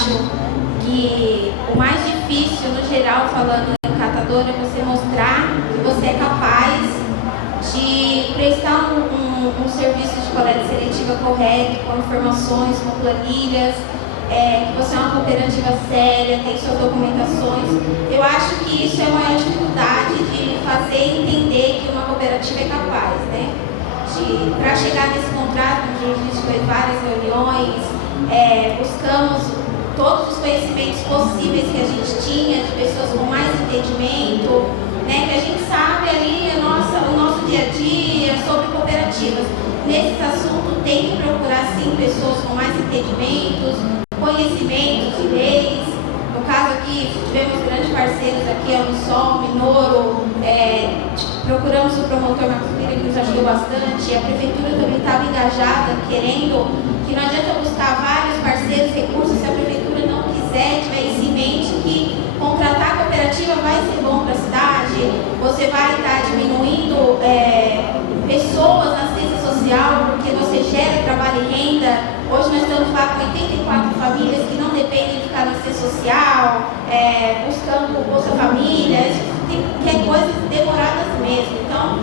acho que o mais difícil, no geral, falando em catador, é você mostrar que você é capaz de prestar um serviço de coleta seletiva correto, com informações, com planilhas, que você é uma cooperativa séria, tem suas documentações. Eu acho que isso é a maior dificuldade de fazer entender que uma cooperativa é capaz, né? Para chegar nesse contrato, a gente fez várias reuniões, buscamos todos os conhecimentos possíveis que a gente tinha, de pessoas com mais entendimento, né, que a gente sabe ali o nosso dia a dia sobre cooperativas. Nesse assunto tem que procurar sim pessoas com mais entendimentos, conhecimentos de leis. No caso aqui, tivemos grandes parceiros aqui, a Unisol, Minoro, procuramos o promotor Marcos Filho, que nos ajudou bastante. A prefeitura também estava engajada, querendo, que não adianta buscar vários parceiros, recursos, se a prefeitura não quiser, tiver isso em mente, que contratar a cooperativa vai ser bom para a cidade, você vai estar diminuindo pessoas na assistência social, porque você gera trabalho e renda. Hoje nós estamos lá com 84 famílias que não dependem de ficar na assistência social, buscando o Bolsa Família, que é coisas demoradas mesmo. Então,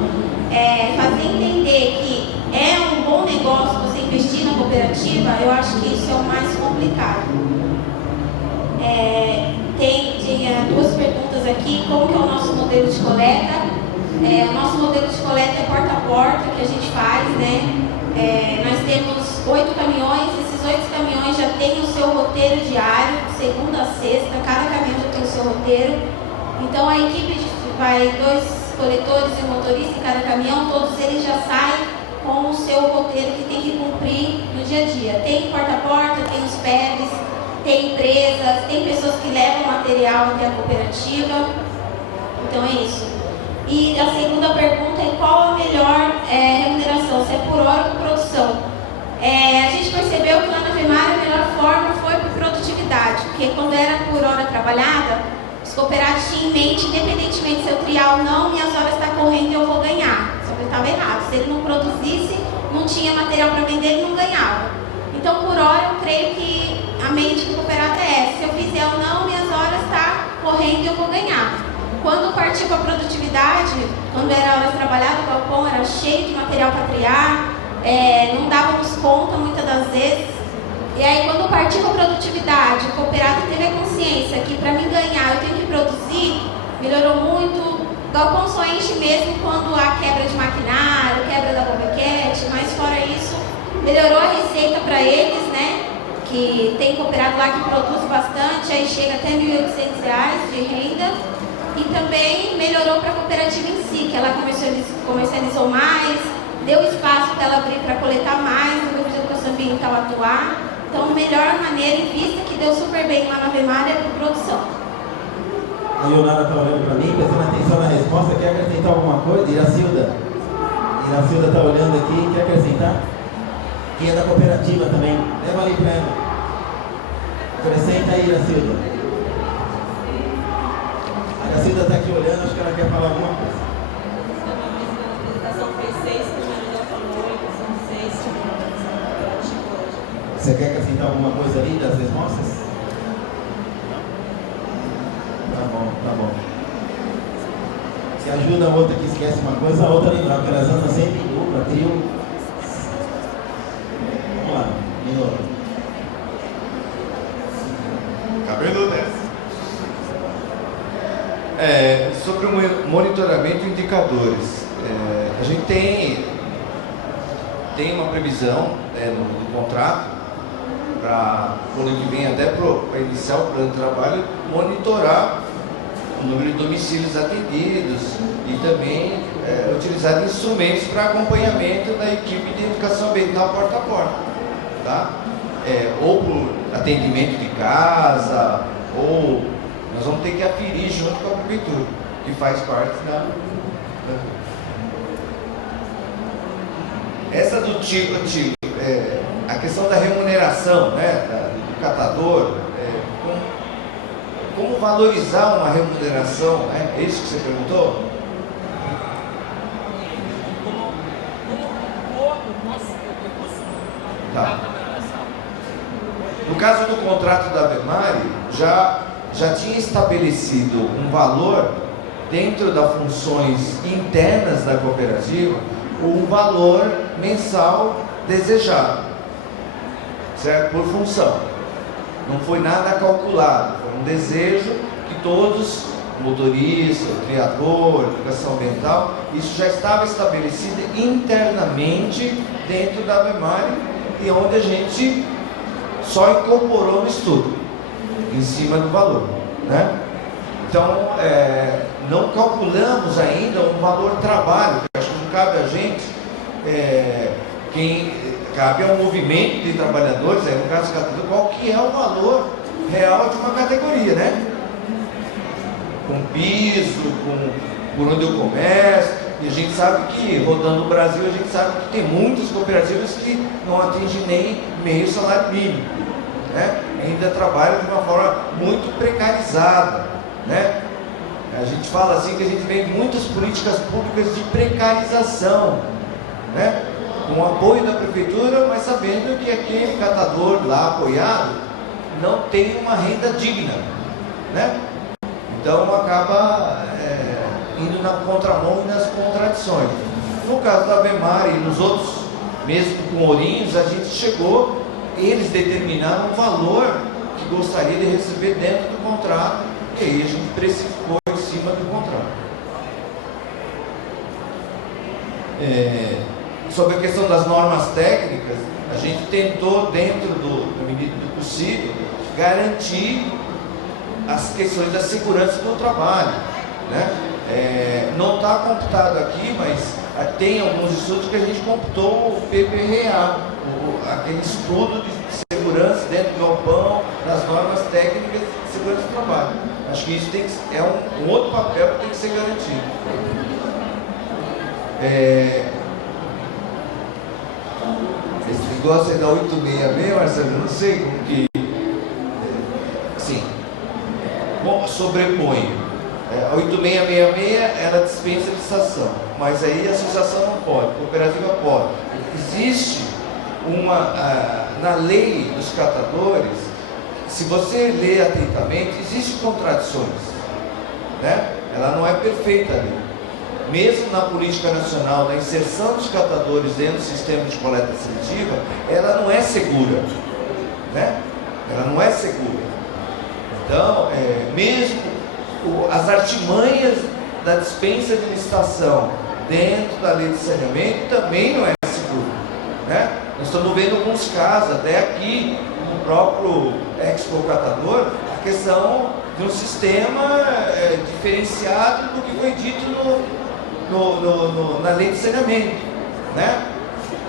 fazer entender que é um bom negócio você investir na cooperativa, eu acho que isso é o mais complicado. Tinha duas perguntas aqui. Como que é o nosso modelo de coleta? O nosso modelo de coleta é porta a porta, que a gente faz, né? Nós temos 8 caminhões, esses 8 caminhões já têm o seu roteiro diário, segunda a sexta, cada caminhão já tem o seu roteiro. Então a equipe vai 2 coletores e um motorista em cada caminhão, todos eles já saem com o seu roteiro que tem que cumprir no dia a dia. Tem porta a porta, tem os PEVs, tem empresas, tem pessoas que levam material até a cooperativa. Então é isso. E a segunda pergunta é qual a melhor remuneração, se é por hora ou por produção. A gente percebeu que lá na Vemar a melhor forma foi por produtividade, porque quando era por hora trabalhada, os cooperados tinham em mente, independentemente se eu triar ou não, minhas horas estão correndo e eu vou ganhar. Só que estava errado. Se ele não produzisse, não tinha material para vender, ele não ganhava. Então, por hora, eu creio que a mente do cooperado é essa. Se eu fizer ou não, minhas horas estão correndo e eu vou ganhar. Quando partiu para a produtividade, quando era horas trabalhadas, o galpão era cheio de material para triar, não dávamos conta muitas das vezes. E aí, quando partiu para a produtividade, o cooperado teve a consciência que para mim ganhar eu tenho que produzir, melhorou muito. O galpão só enche mesmo quando há quebra de maquinário, quebra da bobequete, mas fora isso, melhorou a receita para eles, né? Que tem cooperado lá que produz bastante, aí chega até R$ 1.800 de renda. E também melhorou para a cooperativa em si, que ela comercializou mais, deu espaço para ela abrir para coletar mais, no grupo de educação ambiental atuar. Então, a melhor maneira, em vista que deu super bem lá na Vemar, é por produção. A Leonara está olhando para mim, prestando atenção na resposta. Quer acrescentar alguma coisa? Iracilda? Iracilda está olhando aqui, quer acrescentar? Quem é da cooperativa também. Leva ali para ela. Acrescenta aí, Iracilda. A Iracilda está aqui olhando, acho que ela quer falar alguma coisa. Você quer acrescentar alguma coisa ali das respostas? Tá bom. Se ajuda a outra que esquece uma coisa, a outra lembrar, porque elas andam sempre em dupla, trio. Vamos lá, Minoro. Cabelo dessa. Sobre o monitoramento de indicadores. A gente tem uma previsão no contrato para o ano que vem, até para iniciar o plano de trabalho, monitorar o número de domicílios atendidos e também utilizar instrumentos para acompanhamento da equipe de educação ambiental porta a porta, tá? Ou por atendimento de casa, ou nós vamos ter que aferir junto com a prefeitura, que faz parte da... Essa do tipo, a questão da remuneração, né, do catador, como valorizar uma remuneração, né? É isso que você perguntou? Como o nosso recurso Tá. da remuneração. No caso do contrato da Abemari, já tinha estabelecido um valor dentro das funções internas da cooperativa, um valor mensal desejado, certo? Por função. Não foi nada calculado, foi um desejo que todos, motorista, criador, educação ambiental, isso já estava estabelecido internamente dentro da Abemari, e onde a gente só incorporou no estudo, em cima do valor, né? Então, não calculamos ainda um valor trabalho, que acho que não cabe a gente, quem cabe ao movimento de trabalhadores, no caso qual que é o valor real de uma categoria, né? Com piso, por onde eu começo, e a gente sabe que, rodando o Brasil, a gente sabe que tem muitas cooperativas que não atingem nem meio salário mínimo, né? Ainda trabalham de uma forma muito precarizada, né? A gente fala assim que a gente vê muitas políticas públicas de precarização, né? Com o apoio da prefeitura, mas sabendo que aquele catador lá apoiado não tem uma renda digna, né? Então acaba indo na contramão e nas contradições. No caso da Abemari e nos outros, mesmo com Ourinhos, a gente chegou, eles determinaram um valor que gostaria de receber dentro do contrato, e aí a gente precificou em cima do contrato. Sobre a questão das normas técnicas, a gente tentou, dentro do limite do possível, garantir as questões da segurança do trabalho, né? Não está computado aqui, mas tem alguns estudos que a gente computou o PPRA, aquele estudo de segurança dentro do galpão, das normas técnicas de segurança do trabalho. Acho que isso é um outro papel que tem que ser garantido. Esse negócio é da 866, Marcelo, eu não sei como que... Sim. Bom, sobrepõe. A 8666 ela dispensa licitação, mas aí a associação não pode, a cooperativa pode. Existe na lei dos catadores, se você ler atentamente, existem contradições, né? Ela não é perfeita ali. Mesmo na política nacional, na inserção dos catadores dentro do sistema de coleta seletiva, ela não é segura, né? Ela não é segura. Então, mesmo as artimanhas da dispensa de licitação dentro da lei de saneamento também não é seguro, né? Nós estamos vendo alguns casos, até aqui no próprio Expo Catador, a questão de um sistema diferenciado do que foi dito na lei de saneamento, né?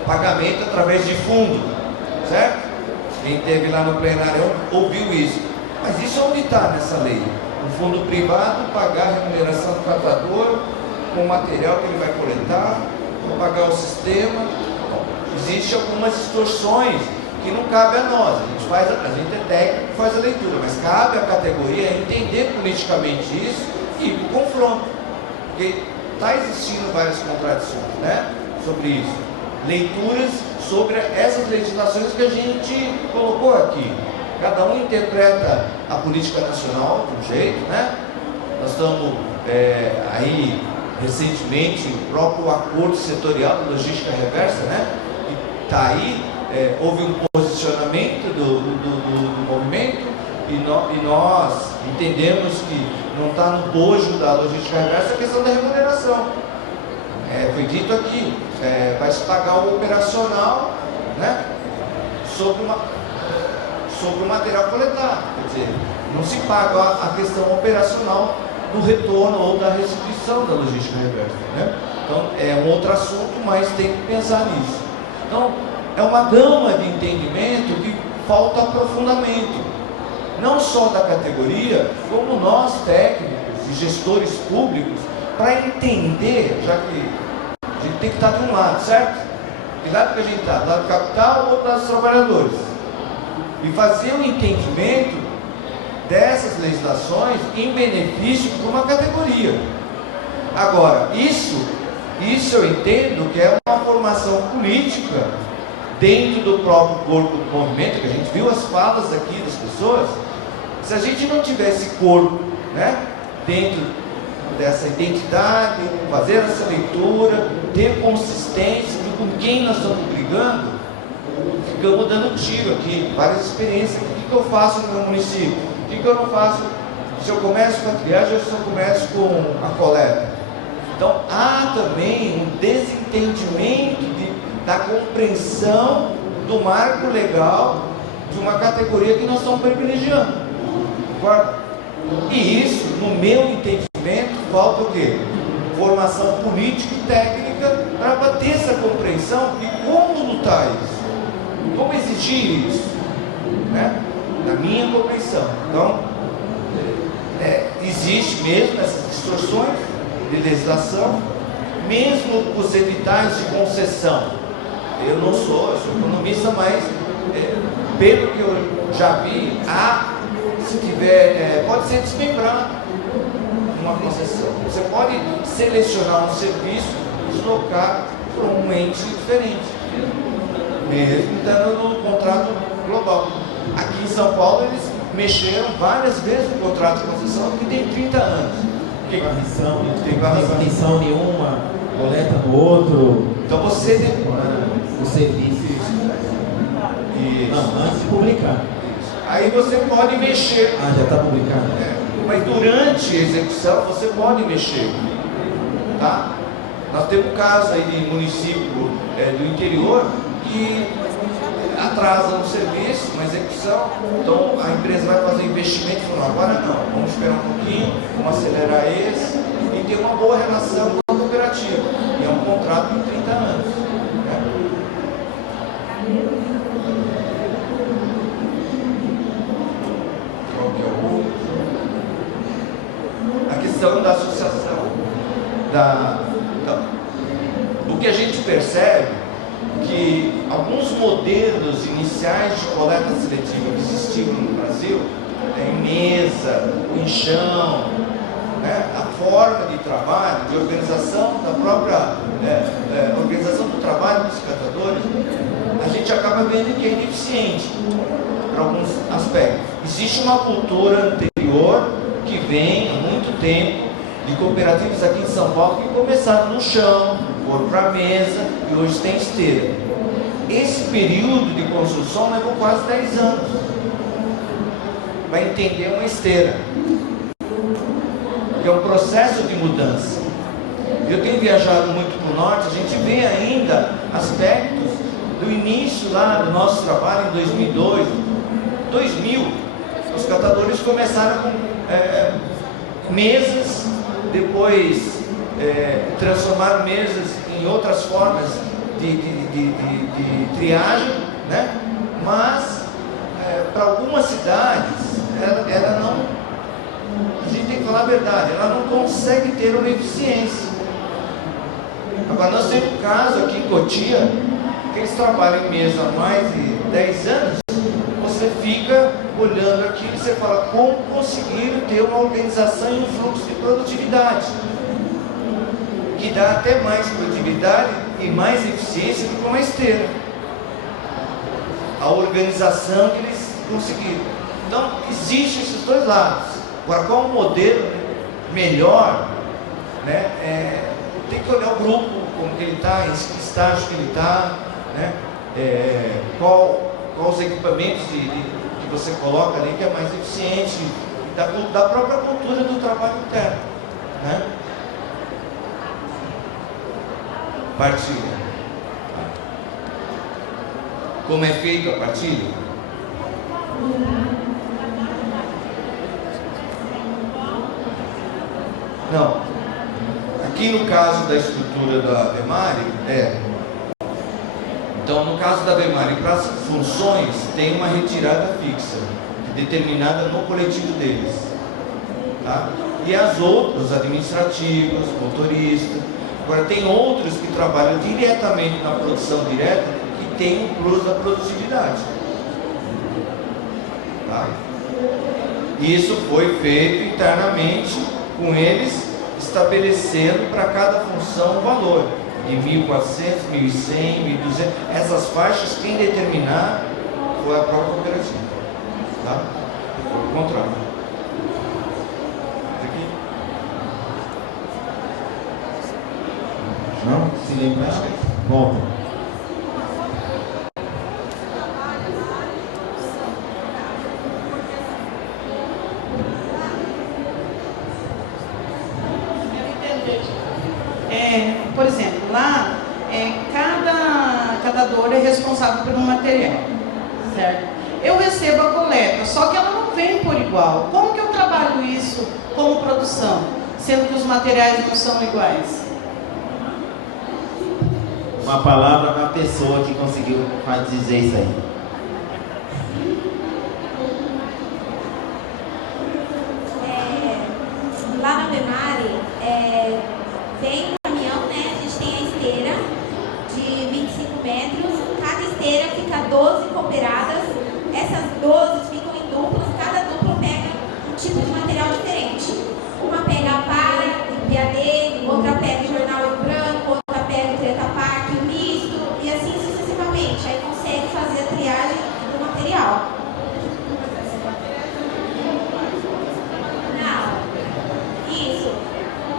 Pagamento através de fundo, certo? Quem esteve lá no plenário ouviu isso, mas isso onde está nessa lei? O fundo privado pagar a remuneração do catador com o material que ele vai coletar, pagar o sistema. Bom, existem algumas distorções que não cabe a nós. A gente é técnico, faz a leitura, mas cabe à categoria entender politicamente isso e ir para o confronto, porque está existindo várias contradições, né, sobre isso. Leituras sobre essas legislações que a gente colocou aqui. Cada um interpreta a política nacional de um jeito, né? Nós estamos aí, recentemente, o próprio acordo setorial de logística reversa, né? Que está aí, houve um posicionamento do movimento e nós entendemos que não está no bojo da logística reversa a questão da remuneração. Foi dito aqui, vai se pagar o operacional, né? Sobre o material coletado, quer dizer, não se paga a questão operacional do retorno ou da restituição da logística reversa, né? Então, é um outro assunto, mas tem que pensar nisso. Então, é uma gama de entendimento que falta aprofundamento, não só da categoria, como nós técnicos e gestores públicos, para entender, já que a gente tem que estar de um lado, certo? De lado que a gente está, do lado do capital ou do lado dos trabalhadores. E fazer um entendimento dessas legislações em benefício de uma categoria. Agora, isso eu entendo que é uma formação política dentro do próprio corpo do movimento, que a gente viu as falas aqui das pessoas, se a gente não tivesse corpo, né, dentro dessa identidade, fazer essa leitura, ter consistência de com quem nós estamos brigando, ficamos dando tiro aqui, várias experiências. O que eu faço no meu município? O que eu não faço? Se eu começo com a triagem ou se eu começo com a coleta? Então há também um desentendimento da compreensão do marco legal de uma categoria que nós estamos privilegiando. Concorda? E isso, no meu entendimento, falta o quê? Formação política e técnica para bater essa compreensão e como lutar isso, como exigir isso, né? Na minha compreensão. Então, existe mesmo essas distorções de legislação, mesmo os editais de concessão. Eu sou economista, mas pelo que eu já vi, se tiver, pode ser desmembrado uma concessão. Você pode selecionar um serviço e deslocar para um ente diferente, mesmo estando no contrato global. Aqui em São Paulo eles mexeram várias vezes no contrato de concessão, que tem 30 anos. Tem varrição em uma, coleta no outro. Então você tem o serviço. Não, antes de publicar. Aí você pode mexer. Já está publicado. Mas durante a execução você pode mexer. Tá? Nós temos um caso aí de município do interior que atrasa um serviço, uma execução, então a empresa vai fazer investimento e falou, agora não, vamos esperar um pouquinho, vamos acelerar esse e ter uma boa relação com a cooperativa. E é um contrato de 30 anos. Né? Qual que é o outro? A questão da associação. O que a gente percebe que alguns modelos iniciais de coleta seletiva que existiam no Brasil, em mesa, em chão, né, a forma de trabalho, de organização da própria organização do trabalho dos catadores, a gente acaba vendo que é ineficiente para alguns aspectos. Existe uma cultura anterior que vem há muito tempo de cooperativas aqui em São Paulo que começaram no chão, foram para a mesa e hoje tem esteira. Esse período de construção levou quase 10 anos para entender uma esteira, que é um processo de mudança. Eu tenho viajado muito para o norte, a gente vê ainda aspectos do início lá do nosso trabalho em 2002, 2000, os catadores começaram com mesas, depois transformaram mesas em outras formas de triagem, né? Mas para algumas cidades ela não, a gente tem que falar a verdade, ela não consegue ter uma eficiência. Agora nós temos um caso aqui em Cotia, que eles trabalham em mesa há mais de 10 anos, você fica olhando aquilo e você fala, como conseguir ter uma organização e um fluxo de produtividade que dá até mais produtividade e mais eficiência do que uma esteira. A organização que eles conseguiram. Então, existem esses dois lados. Agora, qual o modelo melhor, né? Tem que olhar o grupo, como que ele está, em que estágio que ele está, né? Qual os equipamentos que você coloca ali que é mais eficiente, da própria cultura do trabalho interno, né? Partilha. Como é feito a partilha? Não. Aqui no caso da estrutura da Bemari, então no caso da Bemari, para as funções tem uma retirada fixa, determinada no coletivo deles, tá? E as outras, administrativas, motoristas. Agora tem outros que trabalham diretamente na produção direta e tem um plus da produtividade, tá? Isso foi feito internamente com eles, estabelecendo para cada função um valor. de 1.400, 1.100, 1.200. Essas faixas, quem determinar foi a própria cooperativa. Tá? Foi o contrário. Aqui. Não? Se lembrar, volta. Por exemplo, lá, cada doador é responsável por um material, certo? Eu recebo a coleta, só que ela não vem por igual. Como que eu trabalho isso como produção, sendo que os materiais não são iguais? Uma palavra para a pessoa que conseguiu dizer isso aí. Lá na Bemari, tem um caminhão, né? A gente tem a esteira de 25 metros. Cada esteira fica 12 cooperadas. Essas 12 ficam em duplas. Cada dupla pega um tipo de material diferente. Uma pega a para, o PAD, outra pega o jornal em branco, outra pega o treta parque, o misto, e assim sucessivamente. Aí consegue fazer a triagem do material. Isso.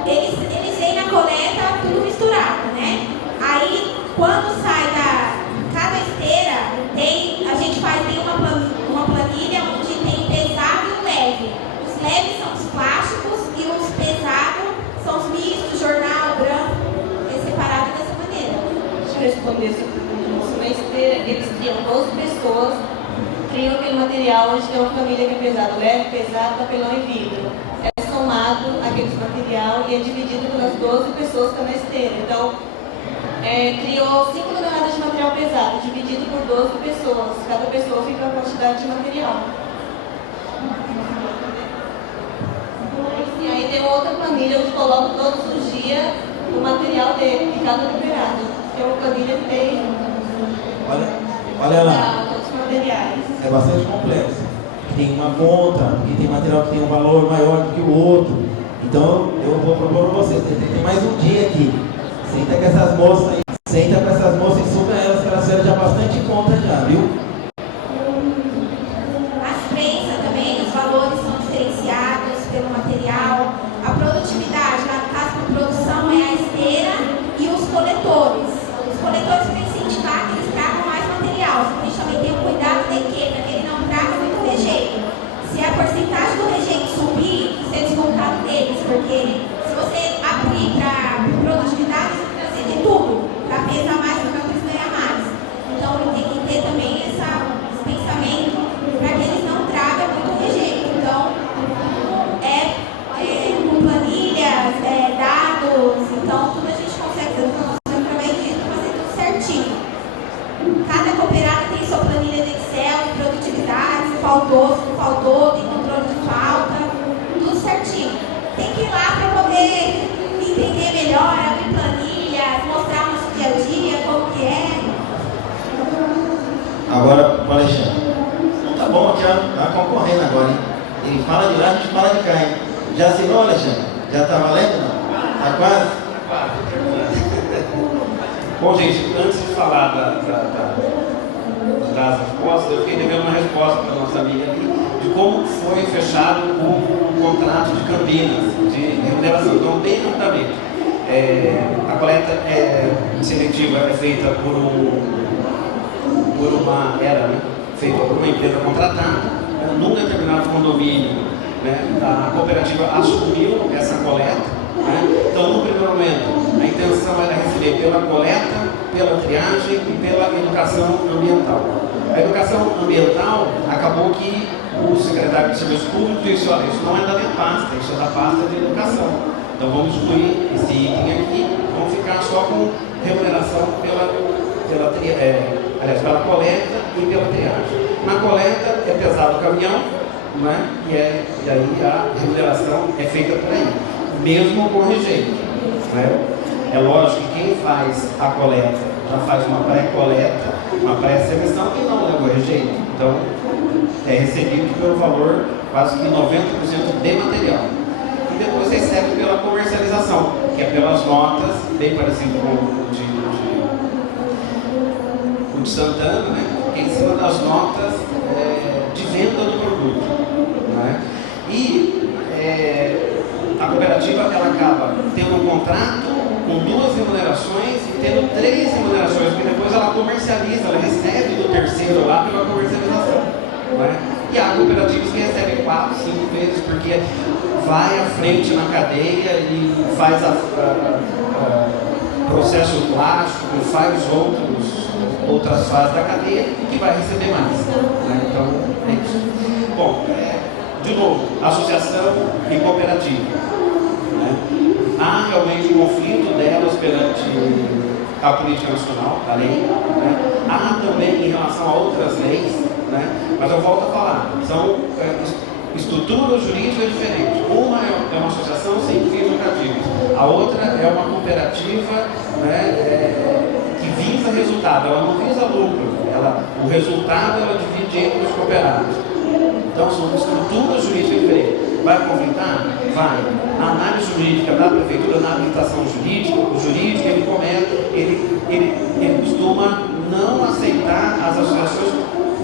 Eles vêm na coleta tudo misturado, né? Aí, quando sai cada esteira, a gente tem uma planilha onde tem pesado e o leve. Os leves são os plásticos e os pesados são os mistos, jornal, branco, é separado dessa maneira. Deixa eu responder essa pergunta. Na esteira, eles criam 12 pessoas, criam aquele material onde tem uma família que é pesado, leve, pesado, papelão e vidro. É somado aquele material e é dividido pelas 12 pessoas que estão na esteira. Então, criou 5 toneladas de material pesado, dividido por 12 pessoas. Cada pessoa fica uma quantidade de material. E aí tem outra planilha onde coloco todos os dias o material dele, de cada cooperado. Que é uma planilha que tem Olha lá. todos os materiais. É bastante complexo. Tem uma conta, porque tem material que tem um valor maior do que o outro. Então eu vou propor para vocês, tem mais um dia aqui. Senta com essas moças aí, e suga elas, que elas fizeram já bastante conta já, viu? As prensas também, os valores são diferenciados pelo material. A produtividade, no caso da produção, é a esteira e os coletores. Os coletores para incentivar que eles tragam mais material. A gente também tem o cuidado de para que ele não traga muito rejeito. Se a porcentagem do rejeito subir, isso é descontado deles, porque se você abrir para produtividade, você vai trazer de tudo, para pesar mais, para eles ganhar mais. Então tem que ter também esse pensamento para que eles não tragam muito rejeito. Então, com planilhas, dados, então tudo a gente consegue fazer através disso para fazer tudo certinho. Cada cooperado tem sua planilha de Excel, de produtividade, se faltou, se não faltou, tem controle de falta, tudo certinho. Tem que ir lá para poder entender melhor, abrir planilhas, mostrar o nosso dia a dia, como que é. Agora, o Alexandre. Então tá bom, aqui tá concorrendo agora, hein? Ele fala de lá, a gente fala de cá, hein? Já assinou, Alexandre? Já tá valendo, não? Tá quase? Bom, gente, antes de falar das respostas, eu fiquei devendo uma resposta para a nossa amiga ali, de como foi fechado o contrato de Campinas, de remuneração. Então, bem rapidamente, a coleta seletiva é feita feita por uma empresa contratada, num determinado condomínio, né, a cooperativa assumiu essa coleta. Então, no primeiro momento, a intenção era receber pela coleta, pela triagem e pela educação ambiental. A educação ambiental acabou que o secretário de Serviço Público disse: olha, isso não é da minha pasta, isso é da pasta de educação. Então vamos excluir esse item aqui, vamos ficar só com remuneração pela coleta e pela triagem. Na coleta é pesado o caminhão, né? E aí a remuneração é feita por aí, mesmo com rejeito, né? É lógico que quem faz a coleta já faz uma pré-coleta, uma pré-seleção e não leva o rejeito. Então, é recebido pelo valor quase que 90% de material. E depois recebe pela comercialização, que é pelas notas, bem parecido com o de o de Santana, né, que é em cima das notas de venda do produto. Né? E a cooperativa ela acaba tendo um contrato com 2 remunerações e tendo 3 remunerações, porque depois ela comercializa, ela recebe do terceiro lá pela comercialização. Né? E há cooperativas que recebem 4, 5 vezes, porque vai à frente na cadeia e faz processo plástico, faz outras fases da cadeia que vai receber mais. Né? Então, é isso. Bom, de novo, associação e cooperativa. Né? Há realmente um conflito delas perante a política nacional, a lei. Né? Há também em relação a outras leis, né? Mas eu volto a falar, são estruturas jurídicas diferentes. Uma é uma associação sem fins lucrativos, a outra é uma cooperativa, né, que visa resultado, ela não visa lucro, o resultado ela divide entre os cooperados. Então são estruturas jurídicas diferentes. Vai conflitar? Vai. Na análise jurídica da prefeitura, na habilitação jurídica, o jurídico ele costuma não aceitar as associações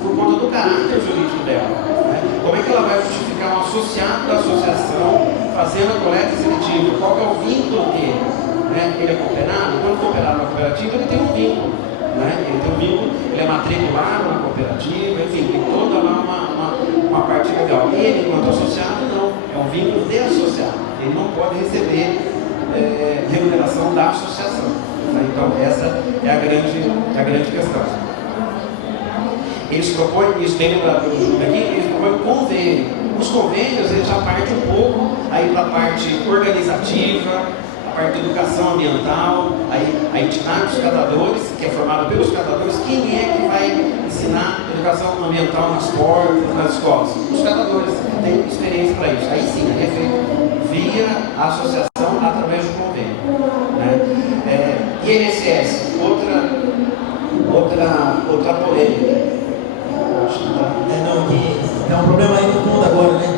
por conta do caráter jurídico dela. Né? Como é que ela vai justificar um associado da associação fazendo a coleta seletiva? Qual que é o vínculo dele? Né? Ele é cooperado? Quando cooperado na cooperativa, ele tem um vínculo. Né? Ele tem um vínculo, ele é matriculado na cooperativa, enfim, tem toda lá uma parte legal. Ele, enquanto associado, não. É um vínculo de associado. Ele não pode receber remuneração da associação. Né? Então, essa é a grande questão. Eles propõem, isso tem lembrado pelo Júlio aqui, eles propõem convênio. Os convênios, eles já partem um pouco aí para a parte organizativa, a parte de educação ambiental, aí a entidade dos catadores, que é formada pelos catadores. Quem é que vai ensinar educação ambiental nas portas, nas escolas? Os catadores têm experiência para isso. Aí sim, é feito via a associação através do convênio. Né? INSS, outra polêmica. Que é um problema aí no fundo agora, né?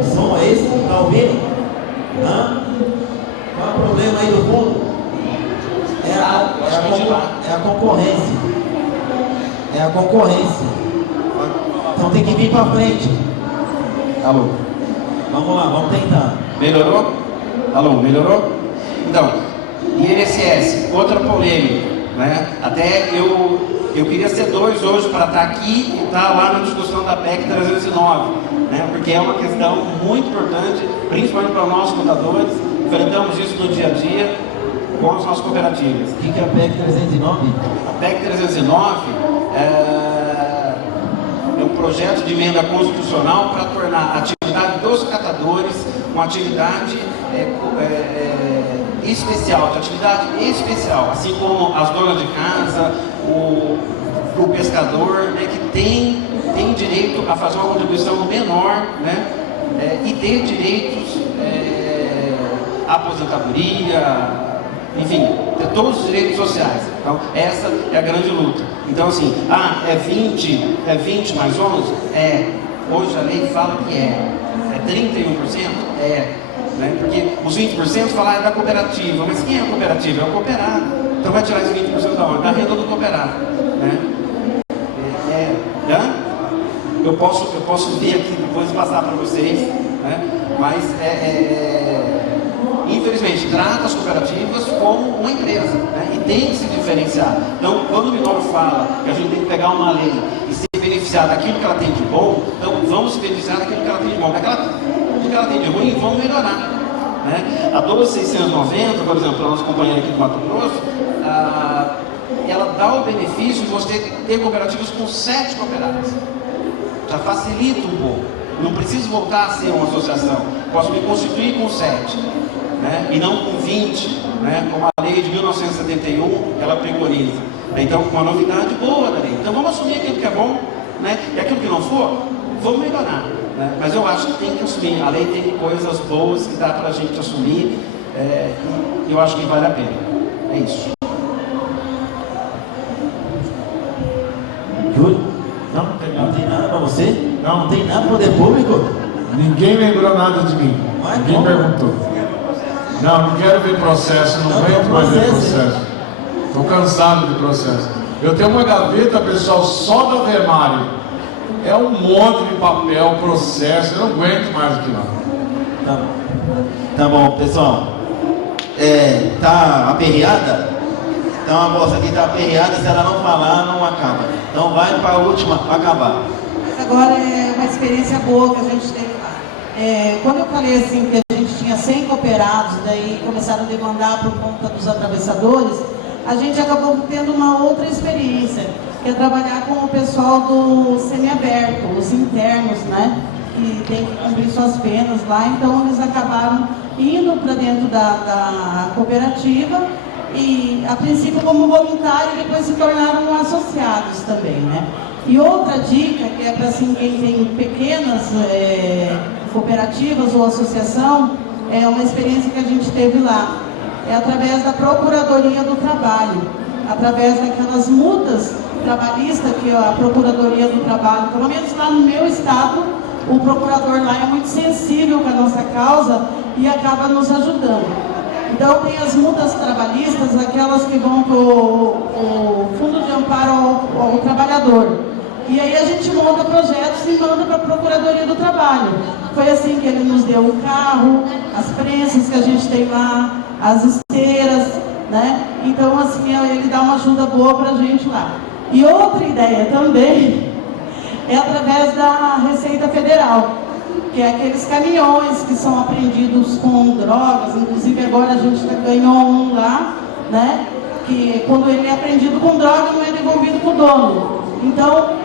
O som é esse? Tá ouvindo? Qual é o problema aí do fundo? É a concorrência. É a concorrência. Então tem que vir pra frente. Alô? Vamos lá, vamos tentar. Melhorou? Alô, melhorou? Então, INSS, outra polêmica, né? Até eu queria ser 2 hoje para estar aqui e estar lá na discussão da PEC 309, né? Porque é uma questão muito importante, principalmente para nós contadores. Enfrentamos isso no dia a dia com as nossas cooperativas. O que é a PEC 309? A PEC 309 é um projeto de emenda constitucional para tornar a atividade dos catadores uma atividade especial, assim como as donas de casa, o pescador, né, que tem direito a fazer uma contribuição menor, né, e ter direitos à aposentadoria, enfim, ter todos os direitos sociais. Então, essa é a grande luta. Então, assim, é 20 mais 11? Hoje a lei fala que é 31%? Né? Porque os 20% falam é da cooperativa, mas quem é a cooperativa? É o cooperado. Então vai tirar esse 20% da onde? Da renda do cooperado. Né? Eu posso vir aqui depois passar para vocês, né? Mas infelizmente trata as cooperativas como uma empresa, né? E tem que se diferenciar. Então, quando o Minoro fala que a gente tem que pegar uma lei e se beneficiar daquilo que ela tem de bom, então vamos se beneficiar daquilo que ela tem de bom. O que ela tem de ruim, vamos melhorar. Né? A 12.690, por exemplo, a nossa companheira aqui do Mato Grosso, ela dá o benefício de você ter cooperativas com 7 cooperados. Já facilita um pouco. Não preciso voltar a ser uma associação. Posso me constituir com 7, né? E não com 20, né? Como a lei de 1971 ela preconiza. Então, uma novidade boa da lei. Então, vamos assumir aquilo que é bom, né? E aquilo que não for, vamos melhorar. Né? Mas eu acho que tem que assumir. A lei tem coisas boas que dá para a gente assumir. E eu acho que vale a pena. É isso. Júlio? Não tem nada para você? Não tem nada para o poder público? Ninguém lembrou nada de mim. Ninguém perguntou. Não quero ver processo, não aguento mais ver processo. Estou cansado de processo. Eu tenho uma gaveta, pessoal, só do Ave Maria. É um monte de papel, processo, eu não aguento mais aqui lá. Tá bom, pessoal. Tá aperreada? Então a moça aqui tá aperreada, se ela não falar, não acaba. Então vai para a última para acabar. Mas agora é uma experiência boa que a gente teve lá. Quando eu falei assim que a gente tinha 100 cooperados, daí começaram a demandar por conta dos atravessadores, a gente acabou tendo uma outra experiência, que é trabalhar com o pessoal do semiaberto, os internos, né? Que tem que cumprir suas penas lá, então eles acabaram indo para dentro da cooperativa e a princípio como voluntário e depois se tornaram associados também, né? E outra dica, que é para assim, quem tem pequenas cooperativas ou associação, é uma experiência que a gente teve lá. É através da Procuradoria do Trabalho, através daquelas multas trabalhistas que a Procuradoria do Trabalho, pelo menos lá no meu estado, o procurador lá é muito sensível com a nossa causa e acaba nos ajudando. Então tem as multas trabalhistas, aquelas que vão para o Fundo de Amparo ao Trabalhador. E aí a gente monta projetos e manda para a Procuradoria do Trabalho. Foi assim que ele nos deu o carro, as prensas que a gente tem lá, as esteiras, né? Então assim, ele dá uma ajuda boa para a gente lá. E outra ideia também é através da Receita Federal, que é aqueles caminhões que são apreendidos com drogas, inclusive agora a gente ganhou um lá, né? Que quando ele é apreendido com droga não é devolvido para o dono. Então,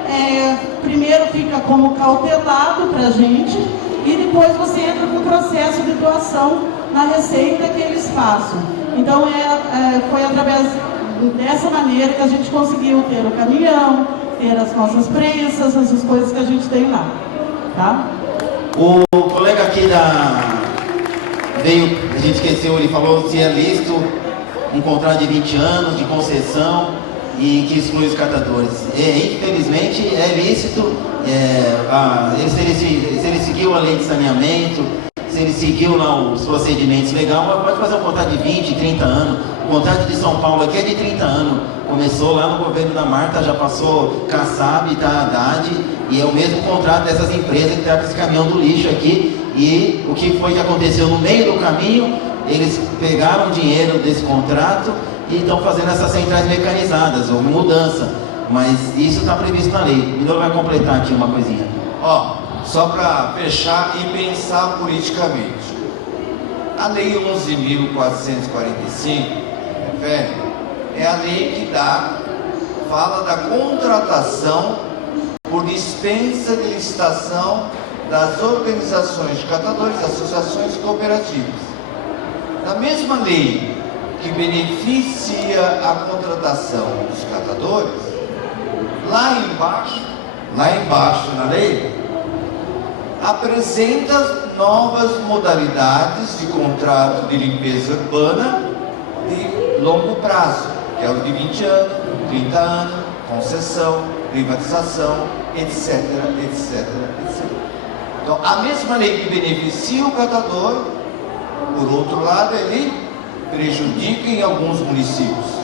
primeiro fica como cautelado para a gente e depois você entra com o processo de doação na receita que eles façam. Então, foi através dessa maneira que a gente conseguiu ter o caminhão, ter as nossas prensas, essas coisas que a gente tem lá, tá? O colega aqui veio, a gente esqueceu, ele falou se é lícito um contrato de 20 anos de concessão e que exclui os catadores. Infelizmente é lícito, se ele seguiu a lei de saneamento, se ele seguiu lá os procedimentos legais, pode fazer um contrato de 20, 30 anos. O contrato de São Paulo aqui é de 30 anos. Começou lá no governo da Marta, já passou Kassab, Haddad, e é o mesmo contrato dessas empresas que trazem esse caminhão do lixo aqui. E o que foi que aconteceu no meio do caminho? Eles pegaram o dinheiro desse contrato e estão fazendo essas centrais mecanizadas, ou mudança. Mas isso está previsto na lei. O Minoro vai completar aqui uma coisinha. Só para fechar e pensar politicamente. A Lei 11.445, é a lei que fala da contratação por dispensa de licitação das organizações de catadores, associações e cooperativas. Na mesma lei que beneficia a contratação dos catadores, lá embaixo na lei, apresenta novas modalidades de contrato de limpeza urbana de longo prazo, que é o de 20 anos, 30 anos, concessão, privatização, etc, etc, etc. Então, a mesma lei que beneficia o catador, por outro lado, ele prejudica em alguns municípios.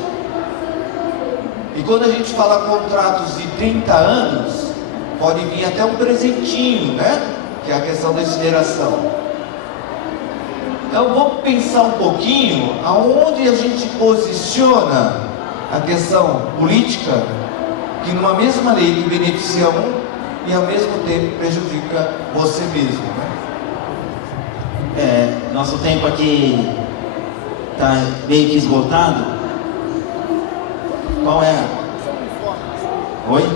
E quando a gente fala contratos de 30 anos, pode vir até um presentinho, né? Que é a questão da incineração. Então vamos pensar um pouquinho aonde a gente posiciona a questão política, que numa mesma lei que beneficia um e ao mesmo tempo prejudica você mesmo, né? Nosso tempo aqui está meio que esgotado. Qual é? Oi?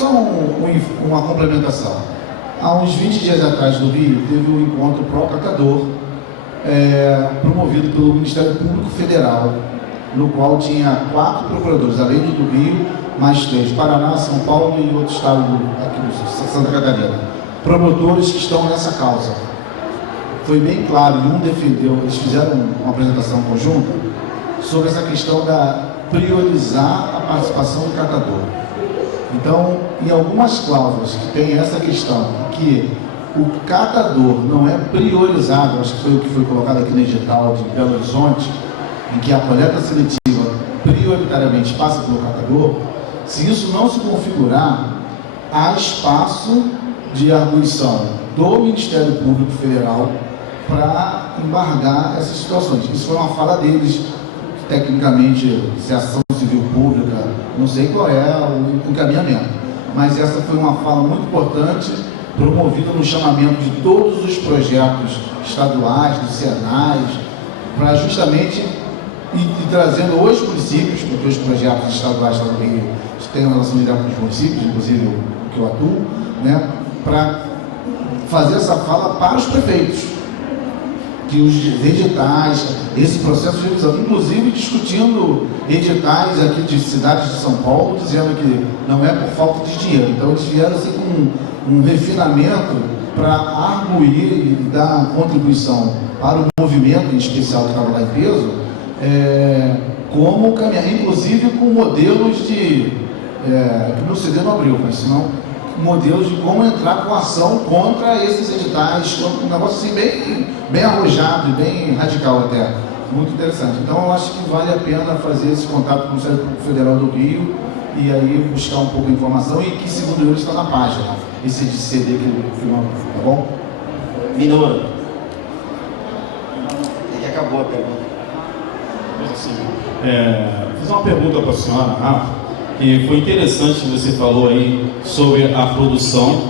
Só uma complementação. Há uns 20 dias atrás no Rio, teve um encontro pró-catador promovido pelo Ministério Público Federal, no qual tinha 4 procuradores, além do Rio, mais 3, Paraná, São Paulo e outro estado aqui no Santa Catarina. Promotores que estão nessa causa. Foi bem claro, e um defendeu, eles fizeram uma apresentação conjunta sobre essa questão da priorizar a participação do catador. Então, em algumas cláusulas que tem essa questão, que o catador não é priorizado, acho que foi o que foi colocado aqui no edital de Belo Horizonte, em que a coleta seletiva prioritariamente passa pelo catador, se isso não se configurar, há espaço de arguição do Ministério Público Federal para embargar essas situações. Isso foi uma fala deles, tecnicamente, se é ação civil pública, não sei qual é o encaminhamento, mas essa foi uma fala muito importante, promovida no chamamento de todos os projetos estaduais, dos Senais, para justamente ir trazendo os municípios, porque os projetos estaduais também têm relação direta com os municípios, inclusive o que eu atuo, né, para fazer essa fala para os prefeitos, que os editais, esse processo de revisão, inclusive discutindo editais aqui de cidades de São Paulo, dizendo que não é por falta de dinheiro. Então eles vieram assim com um refinamento para arguir e dar contribuição para o movimento, em especial que estava lá em peso, como caminhar, inclusive com modelos de, que no CD não abriu, mas senão modelos de como entrar com ação contra esses editais, um negócio assim bem arrojado e bem radical até, muito interessante. Então eu acho que vale a pena fazer esse contato com o Ministério Público Federal do Rio e aí buscar um pouco de informação e que, segundo eles, está na página, esse de CD que ele filmou, tá bom? Minoro. É que acabou a pergunta. Vou fazer uma pergunta para a senhora, Rafa. E foi interessante, você falou aí sobre a produção,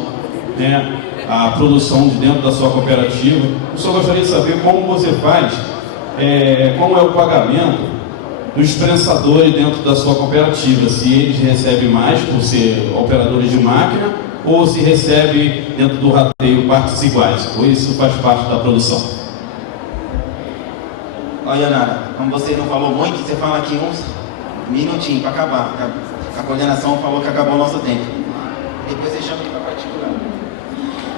né? A produção de dentro da sua cooperativa. Eu só gostaria de saber como você faz, como é o pagamento dos prensadores dentro da sua cooperativa, se eles recebem mais por ser operadores de máquina ou se recebe dentro do rateio partes iguais, ou isso faz parte da produção. Olha, Nara, como você não falou muito, você fala aqui uns minutinhos para acabar. A coordenação falou que acabou o nosso tempo. Depois você chama aqui para particular.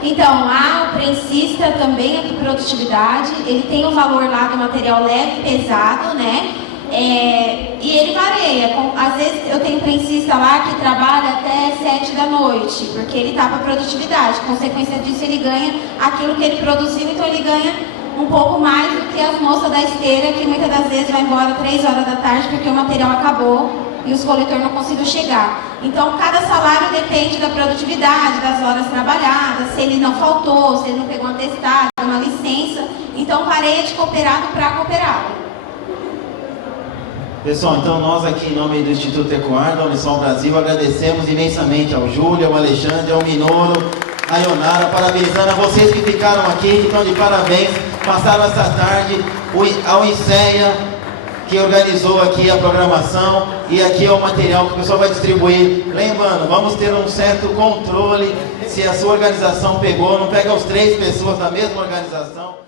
Então, o prensista também é de produtividade, ele tem o valor lá do material leve e pesado, né? E ele varia. Às vezes eu tenho prensista lá que trabalha até 7 da noite, porque ele está para produtividade. Consequência disso, ele ganha aquilo que ele produziu, então ele ganha um pouco mais do que as moças da esteira, que muitas das vezes vai embora 3 horas da tarde porque o material acabou e os coletores não conseguiram chegar. Então, cada salário depende da produtividade, das horas trabalhadas, se ele não faltou, se ele não pegou um atestado, uma licença. Então, varia de cooperado para cooperado. Pessoal, então nós aqui em nome do Instituto Ecoar, da Unisol Brasil, agradecemos imensamente ao Júlio, ao Alexandre, ao Minoro, a Ionara, parabenizando a vocês que ficaram aqui, que estão de parabéns, passaram essa tarde, ao ICEA, que organizou aqui a programação, e aqui é o material que o pessoal vai distribuir. Lembrando, vamos ter um certo controle se a sua organização pegou, não pega as 3 pessoas da mesma organização.